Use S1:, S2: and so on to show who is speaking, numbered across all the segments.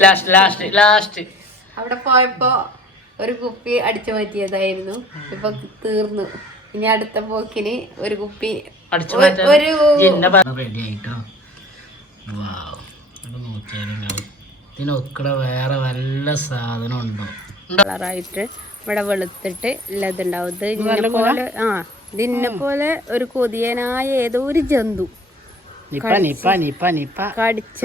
S1: Last last last
S2: അവിടെ പോയപ്പോ ഒരു കുപ്പി അടിച്ചു മാറ്റിയതായിരുന്നു. ഇപ്പൊ തീർന്നു. ഇനി അടുത്ത പോക്കിന് ഒരു കുപ്പി ഒരു
S1: ജിന്ന റെഡി ആയിട്ടോ? വാവ് ഇത് നോക്കിയാലും ഇതിന് ഒക്കട വേറെ വല്ല സാധനം ഉണ്ടോ?
S2: കളറായിട്ട് ഇവിടെ വെളുത്തിട്ട് ഉള്ളതുണ്ടാവും ഇത് ഇന്നെ പോലെ ആ ഇതിന്നെ പോലെ ഒരു കൊതിയനായ ഏതോ ഒരു ജന്തു
S1: കടിച്ചു നിപ്പ നിപ്പ നിപ്പ.
S2: കടിച്ച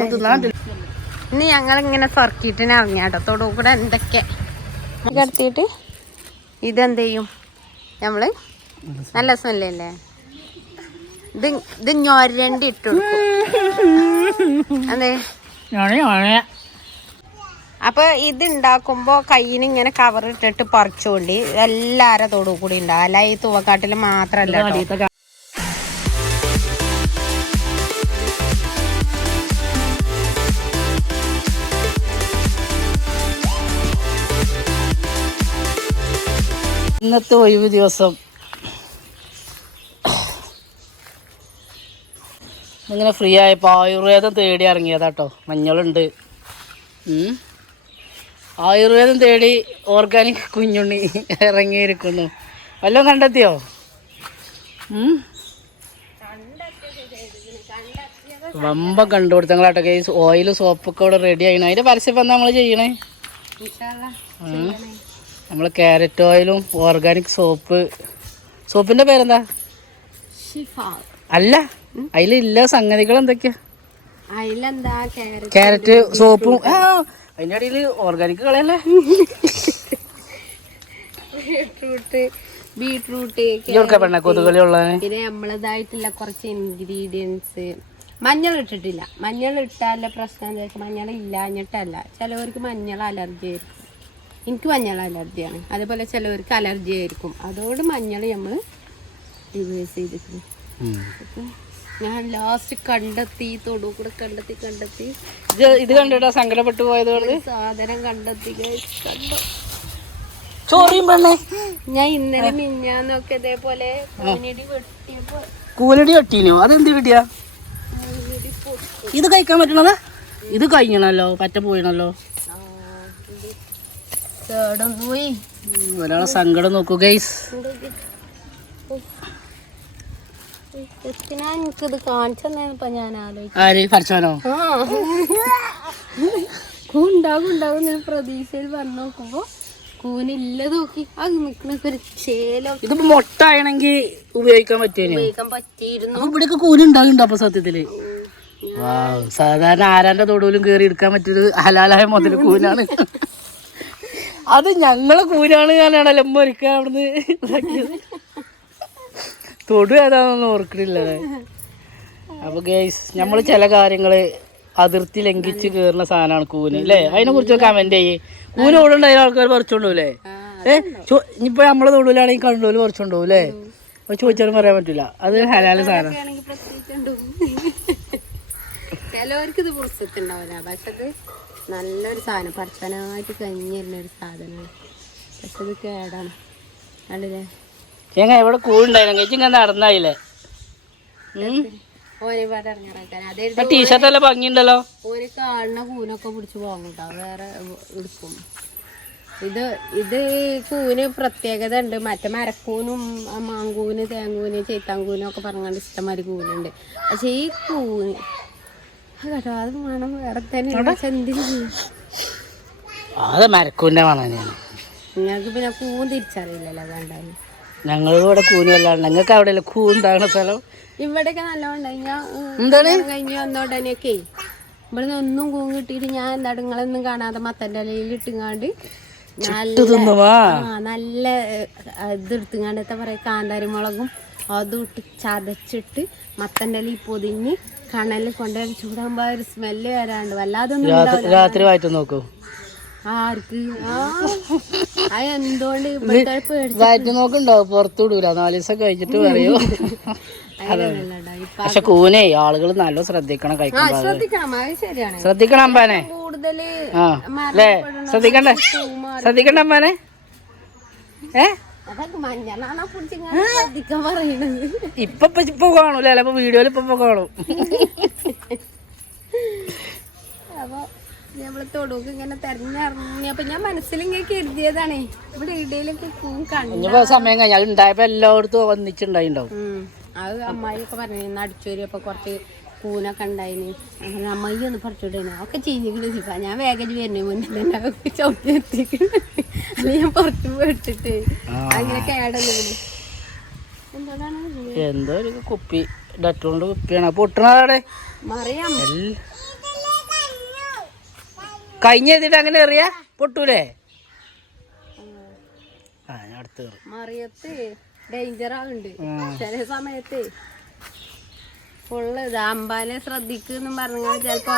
S2: ഇനി ഞങ്ങൾ ഇങ്ങനെ സർക്കിട്ടിന് ഇറങ്ങിയാട്ടോ തൊടു കൂടെ എന്തൊക്കെ കിടത്തിയിട്ട് ഇതെന്ത് ചെയ്യും നമ്മൾ നല്ല സ്മെല്ലല്ലേ? ഇത് ഇത് ഞൊരണ്ടി ഇട്ടു അതെ. അപ്പൊ ഇത് ഉണ്ടാക്കുമ്പോ കയ്യിന് ഇങ്ങനെ കവർ ഇട്ടിട്ട് പറിച്ചോണ്ടി. എല്ലാരും തൊടു കൂടി ഉണ്ടാവും അല്ല ഈ തുവക്കാട്ടിൽ മാത്രല്ല
S1: ഇന്നത്തെ ഒഴിവ് ദിവസം. ഇങ്ങനെ ഫ്രീ ആയപ്പോൾ ആയുർവേദം തേടി ഇറങ്ങിയതാട്ടോ. മഞ്ഞളുണ്ട്. ആയുർവേദം തേടി ഓർഗാനിക് കുഞ്ഞുണ്ണി ഇറങ്ങിയിരിക്കുന്നു. വല്ലതും കണ്ടെത്തിയോ? വമ്പ കണ്ടുപിടുത്തങ്ങളാട്ടോ കേസ് ഓയിലും സോപ്പൊക്കെ ഇവിടെ റെഡി ആയിരുന്നു അതിന്റെ പരസ്യം എന്താ നമ്മൾ ചെയ്യണേ. നമ്മൾ ക്യാരറ്റ് ഓയിലും ഓർഗാനിക് സോപ്പ് സോപ്പിന്റെ പേരെന്താ? അല്ല അതിലില്ല സംഗതികൾ എന്തൊക്കെയാ?
S2: ക്യാരറ്റ്
S1: സോപ്പും അതിന്റെ ഇടയിൽ ഓർഗാനിക് കളയല്ലേ?
S2: ബീട്രൂട്ട് ബീട്രൂട്ട്
S1: പെണ്ണ
S2: പിന്നെ നമ്മളതായിട്ടുള്ള കുറച്ച് ഇൻഗ്രീഡിയൻസ് മഞ്ഞൾ ഇട്ടിട്ടില്ല. മഞ്ഞൾ ഇട്ടാലുള്ള പ്രശ്നം എന്താ വെച്ചാൽ മഞ്ഞൾ ഇല്ലാഞ്ഞിട്ടല്ല. ചിലവർക്ക് മഞ്ഞൾ അലർജി ആയിരിക്കും. എനിക്ക് മഞ്ഞൾ അലർജിയാണ്. അതേപോലെ ചിലവർക്ക് അലർജി ആയിരിക്കും. അതോട് മഞ്ഞൾ നമ്മൾ യൂസ് ചെയ്തിട്ടുണ്ട്. ഞാൻ ലാസ്റ്റ് കണ്ടെത്തി തൊടു കൂടെ കണ്ടെത്തി കണ്ടെത്തി.
S1: ഇത് കണ്ടിട്ടാ സങ്കടപ്പെട്ടു പോയത്
S2: സാധനം കണ്ടെത്തി കണ്ടു കണ്ടോ?
S1: ചോറിയും പെണ്ണേ.
S2: ഞാൻ ഇന്നലെ മിഞ്ഞാന്നൊക്കെ ഇതേപോലെ കൂനിടി വെട്ടിയപ്പോ
S1: കൂലടി വെട്ടിയോ അതെന്ത് കിട്ടിയാ?
S2: കൂനിടി
S1: ഇത് കഴിക്കാൻ പറ്റണതാ? ഇത് കഴിഞ്ഞണല്ലോ പറ്റ പോയിണല്ലോ.
S2: പോയി
S1: ഒരാളെ സങ്കടം നോക്കൂ ഗൈസ്
S2: എനിക്കിത് കാണിച്ചെന്നപ്പോ ഞാൻ ആലോചിച്ചു
S1: ആര്? പഠിച്ചവനോ
S2: ആ. കൂണ്ടാകും ഉണ്ടാകും എന്നൊരു പ്രതീക്ഷയിൽ വന്ന് നോക്കുമ്പോ കൂനില്ല നോക്കി. അത് നിക്കണൊക്കെ ഒരു ചേലോ.
S1: ഇതിപ്പോ മുട്ട ആണെങ്കിൽ ഉപയോഗിക്കാൻ പറ്റിയോ
S2: ഉപയോഗിക്കാൻ പറ്റിയിരുന്നു.
S1: അപ്പൊ ഇവിടെയൊക്കെ സത്യത്തിൽ? സാധാരണ ആരാന്റെ തൊടുവിലും കേറി എടുക്കാൻ പറ്റിയത് ഹലാലായ മുതൽ കൂനാണ്. അത് ഞങ്ങളെ കൂരാണ് ഞാനാണല്ലോ അമ്മ ഒരുക്കാൻ അവിടുന്ന് ഇതാക്കിയത്. തൊടു ഏതാണെന്നൊന്നും ഓർക്കണില്ല. അപ്പൊ ഗേസ് നമ്മൾ ചില കാര്യങ്ങൾ അതിർത്തി ലംഘിച്ച് കേറുന്ന സാധനമാണ് കൂന് അല്ലേ? അതിനെ കുറിച്ച് കമന്റ് ചെയ്യേ. കൂന് ഓടുണ്ടായ ആൾക്കാർ പറിച്ചോണ്ടൂല്ലേ ഏ? ഇനിയിപ്പോ നമ്മളെ തൊടുവിലാണെങ്കിൽ കണ്ടോൽ പറിച്ചോണ്ടോ അല്ലേ? അപ്പൊ ചോദിച്ചാലും പറയാൻ പറ്റില്ല അത് ഹലാല സാധനം.
S2: ചിലവർക്ക് ഇത് പുറത്തുണ്ടാവില്ല പക്ഷെ നല്ലൊരു സാധനം. പഠിച്ചാനായിട്ട് കഞ്ഞി തരുന്ന ഒരു സാധനമാണ്. പക്ഷെ ഇത് കേടാണ്. അല്ലേ
S1: ചേങ്ങ എവിടെ കൂടുണ്ടായിരുന്നു ചേച്ചി ഇങ്ങനെ നടന്നായില്ലേ?
S2: ഓനെ പാട്ട് ഇറങ്ങിറക്കാൻ അതേ
S1: ആ ടീഷർട്ട് എല്ലാം ഭംഗിയുണ്ടല്ലോ?
S2: ഓന് കാണുന്ന കൂനൊക്കെ പിടിച്ച് പോകും കേട്ടോ. വേറെ എടുക്കും. ഇത് ഇത് കൂന് പ്രത്യേകത ഉണ്ട്. മറ്റേ മരക്കൂനും മാങ്കൂന് തേങ്ങൂന് ചേത്താങ്കൂനും ഒക്കെ പറഞ്ഞാൽ ഇഷ്ടംമാതിരി കൂനുണ്ട്. പക്ഷെ ഈ കൂന് അത് വേണം വേറെ തന്നെ ചെന്തിന്
S1: അത് മരക്കൂന്റെ മണം തന്നെയാണ്
S2: നിങ്ങൾക്ക് പിന്നെ കൂൻ തിരിച്ചറിയില്ലല്ലോ
S1: ഞങ്ങൾ ഇവിടെ കൂന് വല്ലാണ്ട്. ഞങ്ങൾക്ക് അവിടെ അല്ലേ കൂണ്ടാകുന്ന സ്ഥലം?
S2: ഇവിടെയൊക്കെ നല്ലോണം ഞാൻ
S1: എന്താണ്?
S2: കഴിഞ്ഞ് വന്ന ഇവിടുന്ന് ഒന്നും കൂൻ കിട്ടിയിട്ട് ഞാൻ എന്താ നിങ്ങളൊന്നും കാണാതെ മത്തന്റെ ഇലയിൽ ഇട്ടുങ്ങാണ്ട് നല്ല നല്ല ഏഹ്, ഇത് എടുത്തുങ്ങാണ്ട് എന്താ പറയാ കാന്താരിമുളകും അതും ഇട്ട് ചതച്ചിട്ട് മത്തന്റെ ഇലയിൽ പൊതിഞ്ഞ് കണലിൽ കൊണ്ടുപോയി ചൂടാകുമ്പോ ഒരു സ്മെല്ല് വരാണ്ട്. വല്ലാതൊന്നും
S1: രാത്രി വായിട്ട് നോക്കൂ.
S2: ആർക്ക്? ആ. എന്തുകൊണ്ട്
S1: വായിട്ട് നോക്കുണ്ടോ? പുറത്തു വിടൂല. നാല് ദിവസം കഴിഞ്ഞിട്ട് പറയൂ. പക്ഷെ കൂനേ ആളുകൾ നല്ല ശ്രദ്ധിക്കണം കഴിക്കാൻ
S2: ശ്രദ്ധിക്കണം.
S1: അമ്പാനെ. കൂടുതൽ ശ്രദ്ധിക്കണ്ടേ. ശ്രദ്ധിക്കണ്ട അമ്പാനെ. ഏ? ഇപ്പൊ ഇപ്പൊ കാണൂല? അല്ല ഇപ്പൊ വീഡിയോയിൽ ഇപ്പൊ കാണൂ.
S2: അപ്പൊ തൊടുക്ക് ഇങ്ങനെ തെരഞ്ഞറിഞ്ഞപ്പോ ഞാൻ മനസ്സിലിങ്ങനെ കരുതിയതാണ്. ഇവിടെ ഇടയിലൊക്കെ പൂ കണ്ടു.
S1: സമയം കഴിഞ്ഞാൽ ഉണ്ടായപ്പോ എല്ലായിടത്തും ഒന്നിച്ചുണ്ടായിണ്ടാവും
S2: അത് അമ്മായി ഒക്കെ പറഞ്ഞു അടിച്ചു വരുമ്പോ കുറച്ച് കൂനൊക്കെ ഉണ്ടായിന്. അങ്ങനെ അമ്മയ്യ ഒന്ന് പറിച്ചോടേനെ ഒക്കെ ചീഞ്ഞിട്ട് സിപ്പ ഞാൻ വേഗം വരുന്ന മുന്നേ തന്നെ ചവിട്ടി എത്തിക്കുന്നു അല്ലെ ഞാൻ പുറത്ത് പോയിട്ടിട്ട് അങ്ങനെ കേടൊന്നും
S1: എന്തോ ഒരു കുപ്പി. ഡറ്റോണ്ട് കുപ്പിയാണ്. പൊട്ടണേ
S2: മറിയാം.
S1: കഴിഞ്ഞ എഴുതിട്ട് അങ്ങനെ എറിയാ? പൊട്ടൂലേ? ആ ഞാൻ അടുത്ത് കയറും.
S2: മറിയത്ത്. ഡേഞ്ചർ ആവുന്നുണ്ട്. ചില സമയത്ത് ഫുള്ള് ഇത് അമ്പാനെ ശ്രദ്ധിക്കുന്നും പറഞ്ഞു ചിലപ്പോ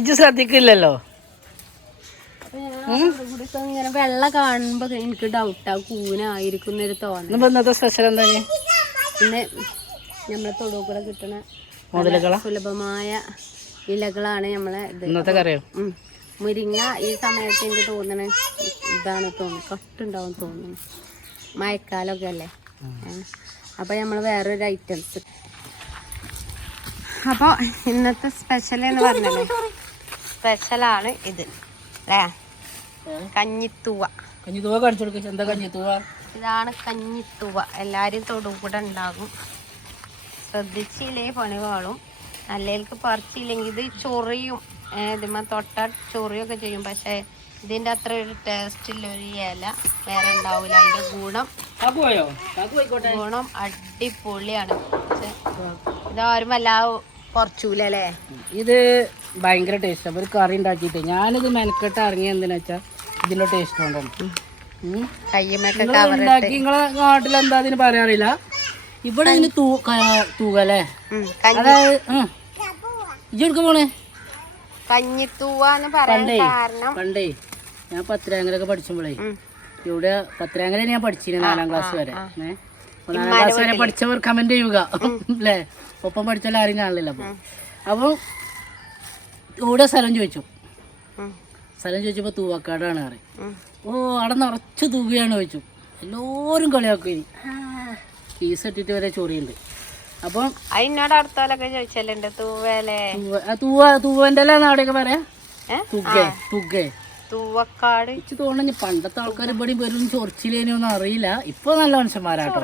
S1: ഇജ്ജ് ശ്രദ്ധിക്കില്ലല്ലോ?
S2: ഇങ്ങനെ വെള്ള കാണുമ്പോ എനിക്ക് ഡൗട്ടാ കൂനായിരിക്കും എന്നൊരു തോന്നൽ
S1: ഇന്നിപ്പോ ഇന്നത്തെ സ്പെഷ്യൽ എന്താ?
S2: പിന്നെ നമ്മളെ തൊടുക്കൂടെ
S1: കിട്ടണ
S2: സുലഭമായ ഇലകളാണ് നമ്മളെ
S1: ഇന്നത്തെ കറിയോ.
S2: മുരിങ്ങ ഈ സമയത്ത് എനിക്ക് തോന്നണ ഇതാണ് തോന്നുന്നു കട്ടുണ്ടാവും തോന്നുന്നു. മഴക്കാലമൊക്കെ അല്ലേ അപ്പോൾ അപ്പൊ നമ്മൾ വേറൊരു ഐറ്റംസ് അപ്പോൾ ഇന്നത്തെ സ്പെഷ്യൽ എന്ന് പറഞ്ഞത് സ്പെഷ്യലാണ് ഇത്. അല്ലേ? കഞ്ഞിത്തൂവ.
S1: കഞ്ഞി തൂവ കാണിച്ചു എന്താ കഞ്ഞി തൂവ
S2: ഇതാണ് കഞ്ഞിത്തൂവ. എല്ലാവരും തൊടുകൂടെ ഉണ്ടാകും. ശ്രദ്ധിച്ചില്ലേ? പണി വാളും നല്ലതിലേക്ക് പറിച്ചില്ലെങ്കിൽ ഇത് ചൊറിയും. ഇതിമ്മ തൊട്ട ചൊറിയൊക്കെ ചെയ്യും. പക്ഷേ ഇതിന്റെ അത്ര ഒരു ടേസ്റ്റില്ല ഒരു ഇല. വേറെ ഉണ്ടാവില്ല അതിന്റെ ഗുണം ഗുണം അടിപൊളിയാണ്. ഇതാരും വല്ലാതെ കുറച്ചൂലേ
S1: ഇത് ഭയങ്കര ടേസ്റ്റ് ഒരു കറി ഉണ്ടാക്കിയിട്ട് ഞാനിത് മെനക്കെട്ട് ഇറങ്ങിയ എന്തിനാ വെച്ചാ ഇതിന്റെ ടേസ്റ്റ് കൊണ്ടാണ്. ഉണ്ടാക്കി നിങ്ങളെ നാട്ടിൽ എന്താ അതിന് പറയാറില്ല ഇവിടെ ഇതിന് തൂകല്ലേ അതായത് ഇജ്ജ് എടുക്ക പോണേ?
S2: കഞ്ഞിത്തൂവ എന്ന് പറയാൻ കാരണം
S1: പണ്ടേ. ഞാൻ പത്തിരാങ്കലൊക്കെ പഠിച്ചുമ്പോഴേ. ഇവിടെ പത്തിരാങ്കല ഞാൻ പഠിച്ചിരുന്നു നാലാം ക്ലാസ് വരെ. നാലാം ക്ലാസ് വരെ പഠിച്ചവർ കമന്റ് ചെയ്യുക. അല്ലേ? ഒപ്പം പഠിച്ചാൽ ആരും കാണില്ല അപ്പൊ. അപ്പൊ ഇവിടെ സ്ഥലം ചോദിച്ചു. സ്ഥലം ചോദിച്ചപ്പോ തൂവക്കാടാണ് പറയും. ഓ അവിടെ നിറച്ച് തൂകയാണ് ചോദിച്ചു. എല്ലാവരും കളിയാക്കും ഇനി. ഫീസ് ഇട്ടിട്ട് വരെ ചോറിയുണ്ട്. അപ്പം
S2: അതിനോട് അടുത്തോലൊക്കെ ചോദിച്ചല്ലുണ്ട് തൂവലേ
S1: തൂവ- അല്ല? അവിടെയൊക്കെ പറയാ? തുകേ തുകേ.
S2: തൂവക്കാട്.
S1: എനിക്ക് തോന്നുന്നു പണ്ടത്തെ ആൾക്കാർ ഇവിടെ വരും ചൊറിച്ചിലേനൊന്നും അറിയില്ല. ഇപ്പൊ നല്ല മനുഷ്യന്മാരാട്ടോ.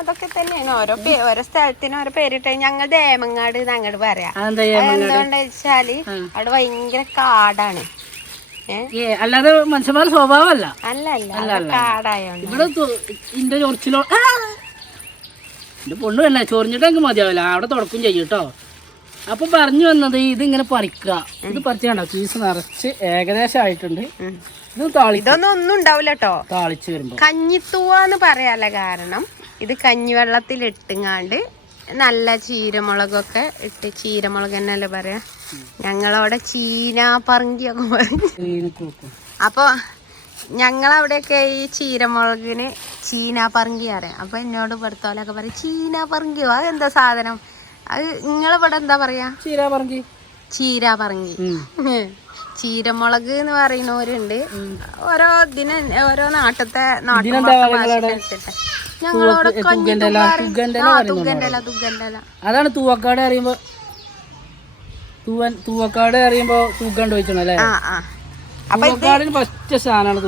S2: അതൊക്കെ തന്നെയാണ്. ഓരോ ഓരോ സ്ഥലത്തിന് ഓരോ പേരിട്ട് ഞങ്ങൾ ദേമങ്ങാട് അങ്ങോട്ട് പറയാം.
S1: അതെന്താ ചെയ്യാ
S2: എന്തുകൊണ്ടാ വെച്ചാൽ അവിടെ ഭയങ്കര കാടാണ്.
S1: അല്ലാതെ മനുഷ്യന്മാരുടെ സ്വഭാവമല്ല.
S2: അല്ല കാടായോണ്ട്.
S1: ഇവിടെ ഇന്റെ ചൊറിച്ചിലോ! എന്റെ പൊണ്ണു തന്നെ ചൊറിഞ്ഞിട്ടെങ്കിൽ മതിയാവില്ല. അവിടെ തുടക്കം ചെയ്യട്ടോ അപ്പൊ പറഞ്ഞു വന്നത് ഇങ്ങനെ പറിക്കുക ഇത് പറിച്ച് കണ്ടോ? ചീസ് നിറച്ച് ഏകദേശം ആയിട്ടുണ്ട്.
S2: ഇതൊന്നും ഒന്നും ഉണ്ടാവില്ല കേട്ടോ
S1: താളിച്ചു വരുമ്പോ.
S2: കഞ്ഞിത്തൂവാന്ന് പറയാല്ല കാരണം ഇത് കഞ്ഞിവെള്ളത്തിൽ ഇട്ടുങ്ങാണ്ട് നല്ല ചീരമുളകൊക്കെ ഇട്ട് ചീരമുളക് തന്നെയല്ലേ പറയാ? ഞങ്ങളവിടെ ചീന പറങ്കിയൊക്കെ പറയും. അപ്പൊ ഞങ്ങളവിടെയൊക്കെ ഈ ചീരമുളകിന് ചീന പറങ്കി അറിയാം അപ്പോൾ എന്നോട് പെടുത്തോലൊക്കെ പറയും ചീന പറങ്കിയോ? അതെന്താ സാധനം? അത് നിങ്ങളിവിടെ എന്താ പറയാ?
S1: ചീര പറങ്കി
S2: ചീര പറങ്കി. ചീരമുളക് എന്ന് പറയുന്നവരുണ്ട്. ഓരോ ഇതിന് ഓരോ നാട്ടത്തെ തുകണ്ടല്ല
S1: അതാണ് തൂവക്കാട് അറിയുമ്പോ തൂവൻ തൂവക്കാട് അറിയുമ്പോ തൂക്കണ്ട് വെച്ചോണല്ലേ ഫസ്റ്റ് സാധനമാണ്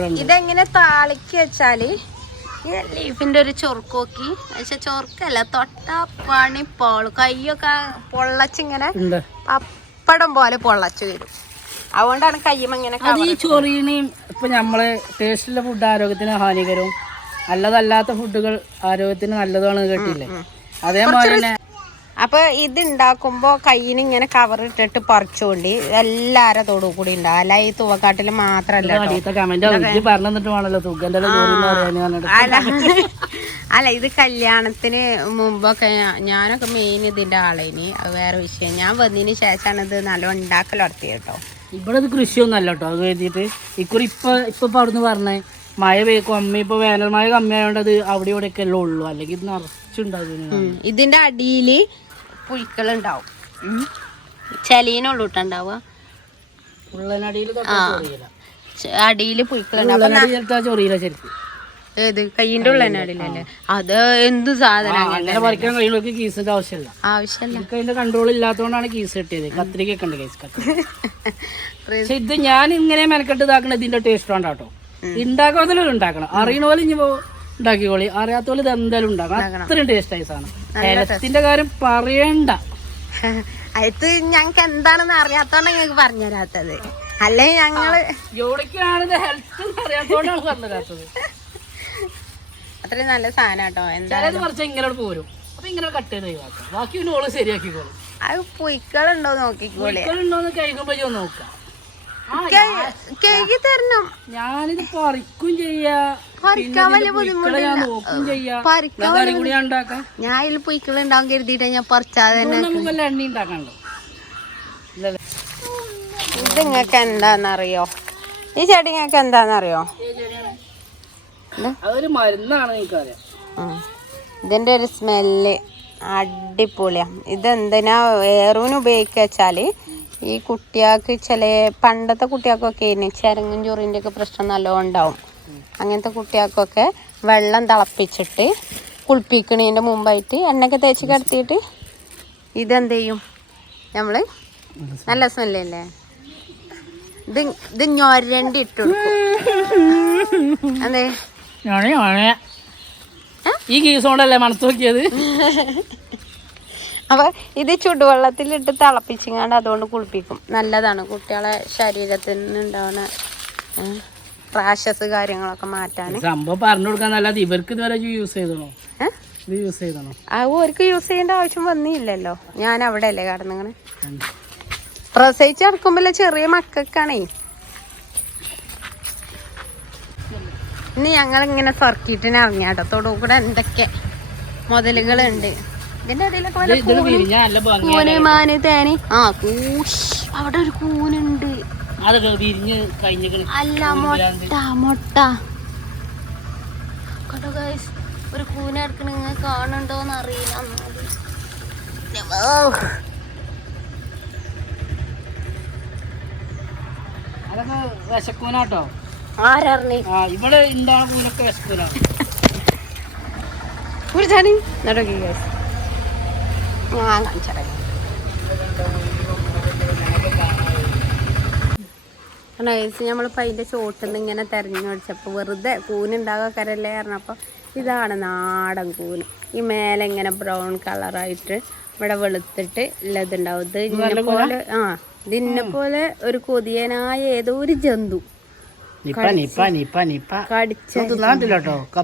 S1: ഉണ്ട്.
S2: ഇതെങ്ങനെ താളിക്ക് വെച്ചാൽ ഈ ലീഫിന്റെ ഒരു ചൊറുക്കോക്കി. പക്ഷെ ചൊറുക്കല്ല തൊട്ട പണി പോളും. കയ്യൊക്കെ പൊള്ളച്ചിങ്ങനെ പപ്പടം പോലെ പൊള്ളച്ചു വരും. അതുകൊണ്ടാണ് കയ്യും ഇങ്ങനെ
S1: അത് ഈ ചൊറിയണയും ഇപ്പൊ നമ്മൾ ടേസ്റ്റുള്ള ഫുഡ് ആരോഗ്യത്തിന് ഹാനികരവും അല്ലതല്ലാത്ത ഫുഡുകൾ ആരോഗ്യത്തിന് നല്ലതാണ് കേട്ടില്ലേ? അതേമാതിരി തന്നെ
S2: അപ്പൊ ഇത് ഉണ്ടാക്കുമ്പോ കയ്യിന് ഇങ്ങനെ കവർ ഇട്ടിട്ട് പറിച്ചുകൊണ്ട് എല്ലാരും തോടു കൂടി ഉണ്ടാവും അല്ല ഈ തുവക്കാട്ടിൽ മാത്രല്ല അല്ല ഇത് കല്യാണത്തിന് മുമ്പൊക്കെ ഞാനൊക്കെ മെയിൻ ഇതിന്റെ ആളേനി. അത് വേറെ വിഷയം. ഞാൻ വന്നതിന് ശേഷമാണ് ഇത് നല്ല ഉണ്ടാക്കൽ നടത്തിയത് കേട്ടോ
S1: ഇവിടെ ഇത് കൃഷിയൊന്നും അല്ല കേട്ടോ അത് കഴിഞ്ഞിട്ട് ഇക്കുറി ഇപ്പൊ ഇപ്പൊ അവിടുന്ന് പറഞ്ഞേ മഴ പെയ്ക്കും അമ്മ ഇപ്പൊ വേനൽ മഴ കമ്മിയായോണ്ട് അത് അവിടെ ഇവിടെ ഒക്കെ അല്ലേ ഉള്ളൂ. അല്ലെങ്കിൽ
S2: ഉം. ഇതിന്റെ അടിയിൽ ചലീനുള്ളൂ ഉണ്ടാവുക.
S1: ഉള്ളനടിയിൽ തൊട്ടാ ചൊറിയില്ല.
S2: അടിയിൽ പുഴുക്കളുണ്ടാവും. ഏത്? ഉള്ളനാടില്ലല്ലേ അത് എന്ത് സാധനം
S1: അങ്ങനെ പറിക്കാൻ കഴിയുള്ളവർക്ക് കീസിന്റെ ആവശ്യമില്ല.
S2: ആവശ്യമല്ല.
S1: എനിക്ക് അതിന്റെ കൺട്രോൾ ഇല്ലാത്തതുകൊണ്ടാണ് കീസ് കിട്ടിയത്. കത്രികൊക്കെ ഉണ്ട് കേസ് കത്രിക. പക്ഷെ ഇത് ഞാൻ ഇങ്ങനെ മെനക്കെട്ട് ഇതാക്കണ ഇതിന്റെ ടേസ്റ്റ് ഉണ്ടാട്ടോ ഉണ്ടാക്കാത്തതിലും ഉണ്ടാക്കണം. അറിയണ പോലെ ഇനി ഉണ്ടാക്കിക്കോളി. അറിയാത്ത പോലെ ഇത് എന്തായാലും ഉണ്ടാക്കണം. അത്രയും ടേസ്റ്റ് ആയി സാധനം. കാര്യം പറയണ്ട.
S2: അത് ഞങ്ങക്ക് എന്താണെന്ന് അറിയാത്തോണ്ട് ഞങ്ങക്ക് പറഞ്ഞു തരാത്തത് അല്ലെ
S1: ഞങ്ങൾ?
S2: അത്രയും നല്ല സാധനം കേട്ടോ എന്താ
S1: ചിലത് കുറച്ച് ഇങ്ങനെ പോരും. അപ്പൊ ഇങ്ങനെ കട്ട് ചെയ്ത് ഒഴിവാക്കാം. ബാക്കി പിന്നെ ഓൾ ശരിയാക്കിക്കോളും.
S2: അത് പൊയ്ക്കളുണ്ടോ നോക്കിക്കോളെ.
S1: കഴിക്കുമ്പോ നോക്കാം.
S2: കേക്ക് തരണം.
S1: ഞാനിത് പറിക്കും ചെയ്യാ. ഞാൻ ചെയ്യാ.
S2: പറിക്കാൻ
S1: ഞാൻ കറി ഞാൻ
S2: അതിൽ പറിച്ചാതെ തന്നെ
S1: ഇതുകൊണ്ട് നമുക്ക് വല്ല എണ്ണ ഉണ്ടാക്കാണ്ടോ ഇല്ലല്ലേ?
S2: ഇത് നിങ്ങൾക്ക് എന്താന്നറിയോ? ഈ ചെടി നിങ്ങൾക്ക് എന്താന്നറിയോ. ഇതിന്റെ ഒരു സ്മെല്ല് അടിപൊളിയാ. ഇതെന്തിനാ ഏറൂന് ഉപയോഗിക്കുക വെച്ചാൽ ഈ കുട്ടികൾക്ക് ചില പണ്ടത്തെ കുട്ടികൾക്കൊക്കെ ചരങ്ങും ചൊറിന്റെ ഒക്കെ പ്രശ്നം നല്ലോണം ഉണ്ടാവും. അങ്ങനത്തെ കുട്ടികൾക്കൊക്കെ വെള്ളം തിളപ്പിച്ചിട്ട് കുളിപ്പിക്കണതിന്റെ മുമ്പായിട്ട് എണ്ണയൊക്കെ തേച്ച് കിടത്തിയിട്ട് ഇതെന്ത് ചെയ്യും നമ്മൾ നല്ല സ്മെല്ലല്ലേ ഇത് ഇത് ഞൊരണ്ടി ഇട്ടു അതെ.
S1: ഈ നോക്കിയത്? കൊണ്ടല്ലേ മണത്ത് നോക്കിയത്
S2: അപ്പൊ ഇത് ചുടുവെള്ളത്തിലിട്ട് തിളപ്പിച്ചിങ്ങാണ്ട് അതുകൊണ്ട് കുളിപ്പിക്കും. നല്ലതാണ് കുട്ടികളെ ശരീരത്തിൽ നിന്നുണ്ടാവുന്ന റാഷസ് കാര്യങ്ങളൊക്കെ മാറ്റാൻ.
S1: സംഭവം പറഞ്ഞു കൊടുക്കാൻ നല്ലത് ഇവർക്ക് ഇതുവരെ യൂസ് ചെയ്തോ യൂസ് ചെയ്തോ
S2: അത് ഓർക്ക് യൂസ് ചെയ്യേണ്ട ആവശ്യം വന്നില്ലല്ലോ. ഞാൻ അവിടെ അല്ലേ കടന്നിങ്ങനെ പ്രസവിച്ച് നടക്കുമ്പോഴേ ചെറിയ മക്കൾക്കാണേ. ഇനി ഞങ്ങൾ ഇങ്ങനെ സർക്കിട്ടിന് ഇറങ്ങിയാട്ടോ തൊടു കൂടെ എന്തൊക്കെ മുതലുകളുണ്ട്. ഇതിന്റെ ഇടയിലൊക്കെ കൂന് മാന് തേന്. ആ കൂഷ്. അവിടെ ഒരു കൂനുണ്ട്. അല്ല മൊട്ട മൊട്ട. കേട്ടോ ഗൈസ് ഒരു കൂന എടുക്കണ നിങ്ങൾ കാണുന്നുണ്ടോന്ന് അറിയില്ല
S1: അതൊക്കെ വിശക്കൂനാട്ടോ? ഇവിടെ ഉണ്ടാകുന്ന കൂനൊക്കെ വിശക്കൂനാണ്
S2: കുറിച്ചാണ് നടക്കി ഗൈസ് ഞാൻ കാണിച്ചട ഗൈസ് നമ്മളിപ്പോൾ അതിന്റെ ചോട്ടിൽ നിന്ന് ഇങ്ങനെ തെരഞ്ഞു പിടിച്ചപ്പോൾ വെറുതെ കൂനുണ്ടാകാക്കരല്ലേ പറഞ്ഞപ്പോൾ ഇതാണ് നാടൻ കൂന്. ഈ മേലെ ഇങ്ങനെ ബ്രൗൺ കളറായിട്ട് ഇവിടെ വെളുത്തിട്ട് ഉള്ളതുണ്ടാവും ഇത് ഇന്നെ പോലെ ആ ഇതിന്നെ പോലെ ഒരു കൊതിയനായ ഏതോ ഒരു ജന്തു. കടിച്ചു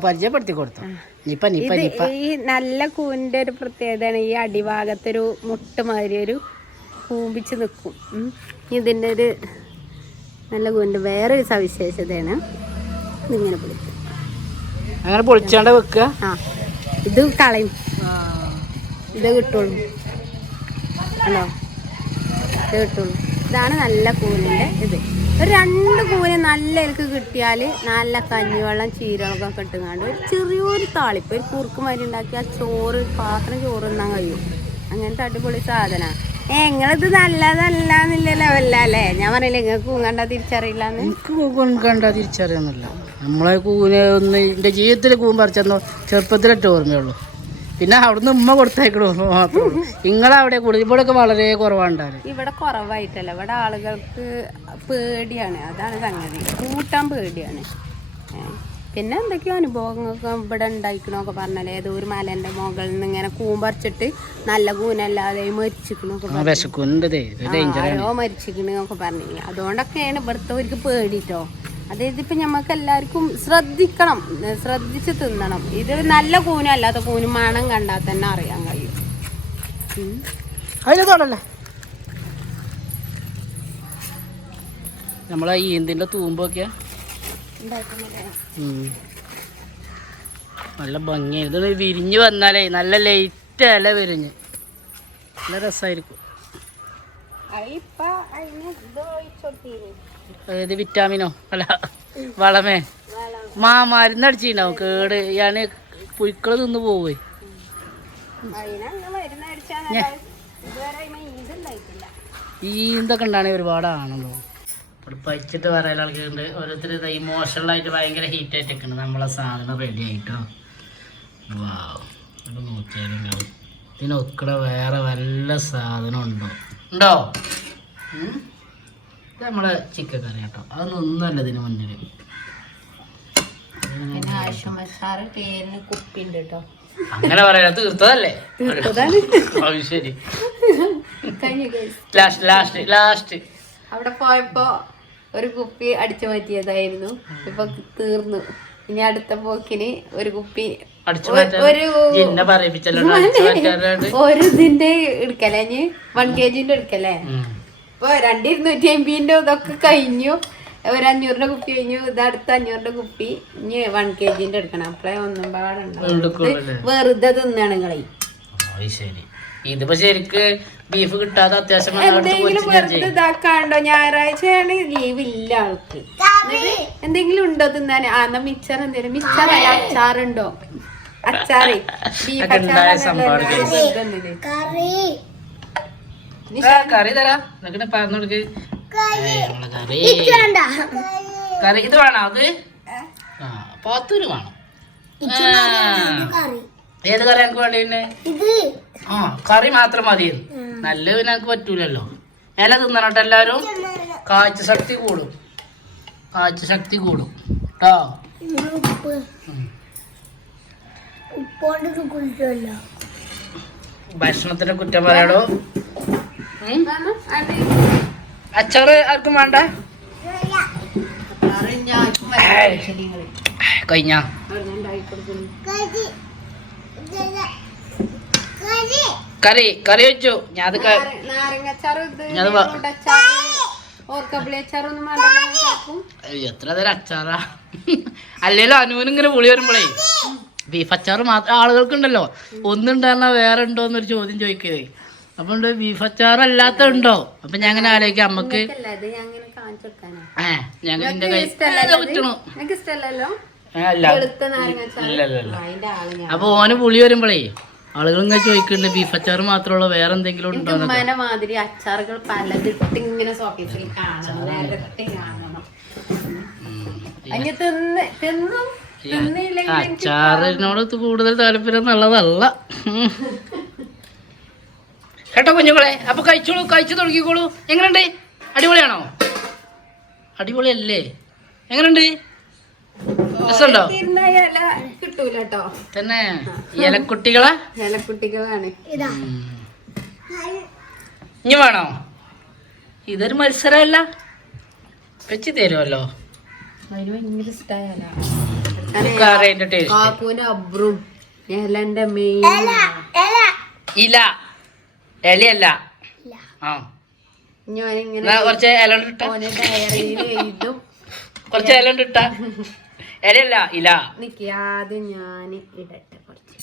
S1: പരിചയപ്പെടുത്തി കൊടുത്തു. നിപ്പ നിപ്പ
S2: ഇത്
S1: നിപ്പ.
S2: ഈ നല്ല കൂവിന്റെ ഒരു പ്രത്യേകതയാണ് ഈ അടിഭാഗത്തൊരു മുട്ട് മാതിരി ഒരു കൂമ്പിച്ച് നിൽക്കും. ഇതിന്റെ ഇതിന്റെ ഒരു നല്ല കൂവിന്റെ വേറൊരു സവിശേഷതയാണ്. ഇതിങ്ങനെ പൊളിക്കും.
S1: അങ്ങനെ പൊളിച്ചാണ്ട് വെക്കുക?
S2: ആ. ഇത് കളയും. ഇത് കിട്ടുള്ളൂ. ഹലോ. ഇത് കിട്ടുള്ളൂ. ഇതാണ് നല്ല കൂനിന്റെ ഇത്. രണ്ട് കൂന് നല്ല എനിക്ക് കിട്ടിയാൽ നല്ല കഞ്ഞിവെള്ളം ചീരകളൊക്കെ ഇട്ടുങ്ങാണ്ട് ഒരു ചെറിയൊരു താളിപ്പ് ഒരു കുറുക്ക് മാതിരി ഉണ്ടാക്കിയാൽ ചോറ് പാത്രം ചോറ് തിന്നാൻ കഴിയും. അങ്ങനത്തെ അടിപൊളി സാധനമാണ് നിങ്ങളിത് നല്ലതല്ല എന്നില്ല ലെവലല്ലേ ഞാൻ പറയില്ല നിങ്ങൾക്ക് കൂങ്ങണ്ട തിരിച്ചറിയില്ല
S1: എനിക്ക് കൂൺ കണ്ടാ തിരിച്ചറിയുന്നില്ല നമ്മളെ കൂനെ ഒന്ന് എന്റെ ജീവിതത്തിൽ കൂൺ പറിച്ചെന്നോ ചെറുപ്പത്തിലിട്ട് ഓർമ്മയുള്ളൂ. പിന്നെ അവിടുന്ന് ഉമ്മ കൊടുത്തേക്കണു മാത്രമേ ഉള്ളൂ. നിങ്ങളവിടെ കൂടുതൽ ഇവിടെയൊക്കെ വളരെ കുറവാണ്ടാണ്
S2: ഇവിടെ കുറവായിട്ടല്ല. ഇവിടെ ആളുകൾക്ക് പേടിയാണ്. അതാണ് സംഗതി. കൂട്ടാൻ പേടിയാണ്. പിന്നെ എന്തൊക്കെയോ അനുഭവങ്ങളൊക്കെ ഇവിടെ ഉണ്ടായിക്കണമൊക്കെ പറഞ്ഞാൽ ഏതോ ഒരു മലേന്റെ മുകളിൽ നിന്ന് ഇങ്ങനെ കൂമ്പറിച്ചിട്ട് നല്ല കൂനല്ലാതെ മരിച്ചിക്കണൊക്കെ പറഞ്ഞു മരിച്ചിക്കണൊക്കെ പറഞ്ഞു. അതുകൊണ്ടൊക്കെയാണ് ഇവിടുത്തെ ഒരു പേടിട്ടോ. അതായത് ഇപ്പം ഞമ്മക്ക് എല്ലാവർക്കും ശ്രദ്ധിക്കണം ശ്രദ്ധിച്ച് തിന്നണം. ഇത് നല്ല കൂനും അല്ലാത്ത കൂനും മണം കണ്ടാൽ തന്നെ അറിയാൻ കഴിയും.
S1: നമ്മളെ ഈന്തിന്റെ തൂമ്പൊക്കെ. നല്ല ഭംഗിയാണ് ഇത് വിരിഞ്ഞു വന്നാലേ നല്ല ലൈറ്റ് ഇല വിരിഞ്ഞ്. നല്ല രസമായിരിക്കും
S2: അതിപ്പ അതിന് ഇത് ഒഴിച്ചൊടുത്തീന്.
S1: അതായത് വിറ്റാമിനോ? അല്ല വളമേ? മാ മരുന്നടിച്ചിട്ടുണ്ടാവും കേട്. ഞാൻ പുഴുക്കൾ നിന്ന് പോവേ. ഈന്തൊക്കെ ഉണ്ടാണെങ്കിൽ ഒരുപാടാണല്ലോ ഇവിടെ പഴിച്ചിട്ട് വേറെ ആൾക്കാരുണ്ട് ഓരോരുത്തർ ഇത് ഇമോഷണലായിട്ട് ഭയങ്കര ഹീറ്റ് ആയിട്ട് നമ്മളെ സാധനം റെഡി ആയിട്ടോ? വാ ഇത് നോക്കിയാലും ഇതിനൊക്കെ ഇതിന് വേറെ വല്ല സാധനം ഉണ്ടോ? ഉണ്ടോ? ഇത് നമ്മളെ ചിക്കൻ കറി കേട്ടോ. അതൊന്നും ഒന്നുമല്ല ഇതിന് മുന്നിൽ
S2: പിന്നെ പേരിന് കേട്ടോ.
S1: അങ്ങനെ പറയാ. തീർത്തതല്ലേ. അത് ശരി. ലാസ്റ്റ് ലാസ്റ്റ് ലാസ്റ്റ്
S2: അവിടെ പോയപ്പോ ഒരു കുപ്പി അടിച്ചു മാറ്റിയതായിരുന്നു. ഇപ്പൊ തീർന്നു. ഇനി അടുത്ത പോക്കിന് ഒരു കുപ്പി ഒരു ഇതിന്റെ എടുക്കലേ ഇനി വൺ കെ ജിന്റെ എടുക്കലേ. ഇപ്പൊ രണ്ട് ഇരുന്നൂറ്റി അമ്പതിന്റെ ഇതൊക്കെ കഴിഞ്ഞു. ഒരു അഞ്ഞൂറിന്റെ കുപ്പി കഴിഞ്ഞു. ഇത് അടുത്ത അഞ്ഞൂറിന്റെ കുപ്പി ഇനി വൺ കെ ജിന്റെ എടുക്കണം. അപ്പളേ ഒന്നും പാടുണ്ടാവും
S1: എടുക്കുള്ളൂ
S2: വെറുതെ തിന്നാണ് നിങ്ങളെ
S1: ശരി. ഇതിപ്പോ ശരിക്ക് ബീഫ് കിട്ടാതെ അത്യാവശ്യം
S2: എന്തെങ്കിലും
S1: ഞാൻ
S2: വെറുതെ. ഇതാക്കാണ്ടോ? ഞായറാഴ്ചയാണ് ലീവ് ഇല്ല ആൾക്ക്. എന്തെങ്കിലും ഉണ്ടോ തിന്നാൻ? ആ എന്നാ മിച്ചർ എന്തെങ്കിലും മിച്ചർ അല്ല അച്ചാറുണ്ടോ? അച്ചാറേ. ബീഫ്
S1: ആ, കറി തരാം. എന്നിട്ട് പറഞ്ഞു കൊടുക്ക്. കറി. കറി. ഇത് വേണോ അത്? ആ പത്തൂര് വേണം. ഏത് കറി എനിക്ക് വേണ്ടി ആ കറി മാത്രം മതി. നല്ല പിന്നെ എനിക്ക് പറ്റൂലല്ലോ. ഇല തിന്നണോട്ടോ എല്ലാവരും കാഴ്ച ശക്തി കൂടും. കാഴ്ച ശക്തി കൂടും. കേട്ടോ ഭക്ഷണത്തിന്റെ കുറ്റം പറയാടോ? അച്ചാറ് ആർക്കും വേണ്ട? കഴിഞ്ഞ. കറി കറി വെച്ചു. ഞാൻ എത്ര തരം അച്ചാറാ? അല്ലല്ലോ അനുവിനും ഇങ്ങനെ പുളി വരുമ്പോഴേ ബീഫ് അച്ചാറ് മാത്രം ആളുകൾക്കുണ്ടല്ലോ. ഒന്നുണ്ടായിരുന്ന വേറെ ഉണ്ടോ എന്നൊരു ചോദ്യം ചോദിക്കേ അപ്പൊ ബീഫ് അച്ചാർ അല്ലാത്ത ഉണ്ടോ അപ്പൊ ഞാൻ അങ്ങനെ ആലോചിക്കാം അമ്മയ്ക്ക്. എന്റെ കൈ അപ്പൊ ഓന് പുളി വരുമ്പോഴേ ആളുകൾ ഇങ്ങനെ ചോദിക്കുന്നുണ്ട് ബീഫ് അച്ചാർ മാത്രമുള്ള വേറെ എന്തെങ്കിലും ഉണ്ടോ
S2: മാതിരി അച്ചാറുകൾ പലതിട്ട് ഇങ്ങനെ കാണണം
S1: അച്ചാറിനോട് കൂടുതൽ താല്പര്യം എന്നുള്ളതല്ല. ഉം. കേട്ടോ കുഞ്ഞുങ്ങളെ അപ്പൊ കഴിച്ചോളൂ കഴിച്ചു തുടങ്ങിക്കോളൂ. എങ്ങനെയുണ്ട് അടിപൊളിയാണോ? അടിപൊളിയല്ലേ? എങ്ങനെയുണ്ട് രസമുണ്ടോ?
S2: കിട്ടൂല കേട്ടോ
S1: തന്നെ? ഇലക്കുട്ടികളാ?
S2: ഇലക്കുട്ടികളാണ്.
S1: ഇനി വേണോ? ഇതൊരു മത്സരമല്ല. വെച്ച് തരുമല്ലോ.
S2: കാക്കൂന്റെ അബ്രും. ഇലന്റെ മെയിൻ
S1: ഇല. ഇലയല്ല ആ. എന്നാ കുറച്ച് ഇല കൊണ്ട് ഇട്ടാ?
S2: എഴുതും.
S1: കുറച്ച് ഇല കൊണ്ട് ഇട്ടാ? ഇലയല്ല ഇല.
S2: നിക്ക് ആദ്യം ഞാൻ ഇടട്ടെ കുറച്ച്.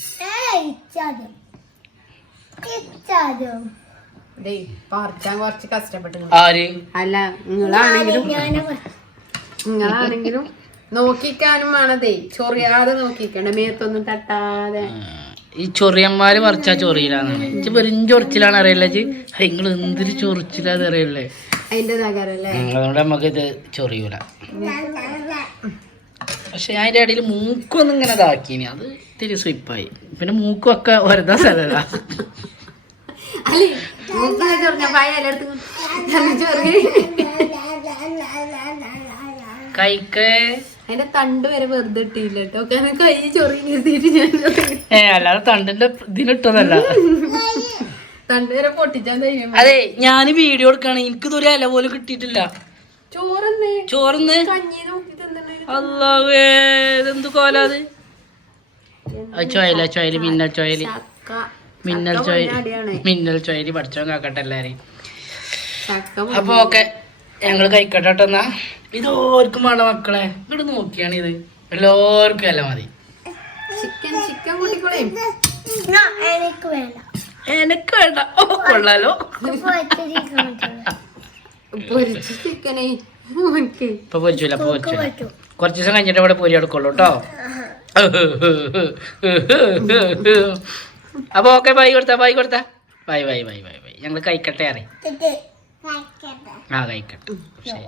S2: ദേ പറിച്ചാൻ കുറച്ച് കഷ്ടപ്പെട്ടു
S1: ആര്?
S2: അല്ല നിങ്ങളാണെങ്കിലും നിങ്ങളാണെങ്കിലും നോക്കിക്കാനും വേണതേ ചൊറിയാതെ നോക്കിക്കണ്ട. മേത്തൊന്നും തട്ടാതെ.
S1: ഈ ചൊറിയന്മാര് പറിച്ച ചൊറിയിലാണ് ഇച്ച് വെറും ചൊറിച്ചിലാണ് അറിയില്ല നിങ്ങൾ എന്തൊരു ചൊറിച്ചിലാന്ന് അറിയില്ലേ? അതുകൊണ്ട് നമുക്ക് ഇത് ചൊറിയൂല. പക്ഷെ ഞാൻ അതിന്റെ ഇടയിൽ മൂക്കൊന്നും ഇങ്ങനെ ഇതാക്കിനി. അത് ഇത്തിരി സ്വിപ്പായി പിന്നെ മൂക്കും ഒക്കെ വെറുതെ
S2: സ്ഥലമല്ല
S1: കൈക്ക്
S2: അതിന്റെ തണ്ട് വരെ വെറുതെ ഇട്ടില്ല കേട്ടോ. കാരണം കൈ ചൊറി നിർത്തിയിട്ട് ഞാൻ.
S1: ഏ അല്ലാതെ തണ്ടിന്റെ ഇതിനിട്ടതല്ല
S2: തണ്ട് വരെ പൊട്ടിച്ചാൻ കഴിയും
S1: അതെ ഞാൻ വീഡിയോ എടുക്കാണ്. എനിക്കിതൊരു ഇല പോലും കിട്ടിയിട്ടില്ല.
S2: ചോറന്ന്?
S1: ചോറന്ന്? അല്ലാവേ ഇതെന്ത് കോലാത് ചോയല ചോയൽ മിന്നൽ
S2: ചോയൽ.
S1: മിന്നൽ
S2: ചോയൽ.
S1: മിന്നൽ ചോയൽ പഠിച്ചോ കാക്കട്ടെ എല്ലാരെയും അപ്പൊ ഓക്കെ ഞങ്ങൾ കഴിക്കട്ടെ കേട്ടോ എന്നാ. ഇത് ഓർക്കും വേണ്ട മക്കളെ. ഇങ്ങോട്ട് നോക്കിയാണ് ഇത്. എല്ലാവർക്കും അല്ല മതി.
S2: ചിക്കൻ ചിക്കൻ കൂട്ടിക്കോളേ
S1: എനക്ക് വേണ്ട. ഓ കൊള്ളാലോ.
S2: പൊരിച്ച ചിക്കനേ. എനിക്ക്
S1: ഇപ്പൊ പൊരിച്ചില്ല ഇപ്പൊ പൊരിച്ചില്ല കുറച്ച് ദിവസം കഴിഞ്ഞിട്ട് ഇവിടെ പൊരി എടുക്കുള്ളൂ കേട്ടോ. അപ്പൊ ഓക്കെ ബൈ കൊടുത്താ ബൈ കൊടുത്താ. Bye bye bye bye bye ഞങ്ങൾ കഴിക്കട്ടെ അറി ആ കഴിക്കട്ടെ. ശരി.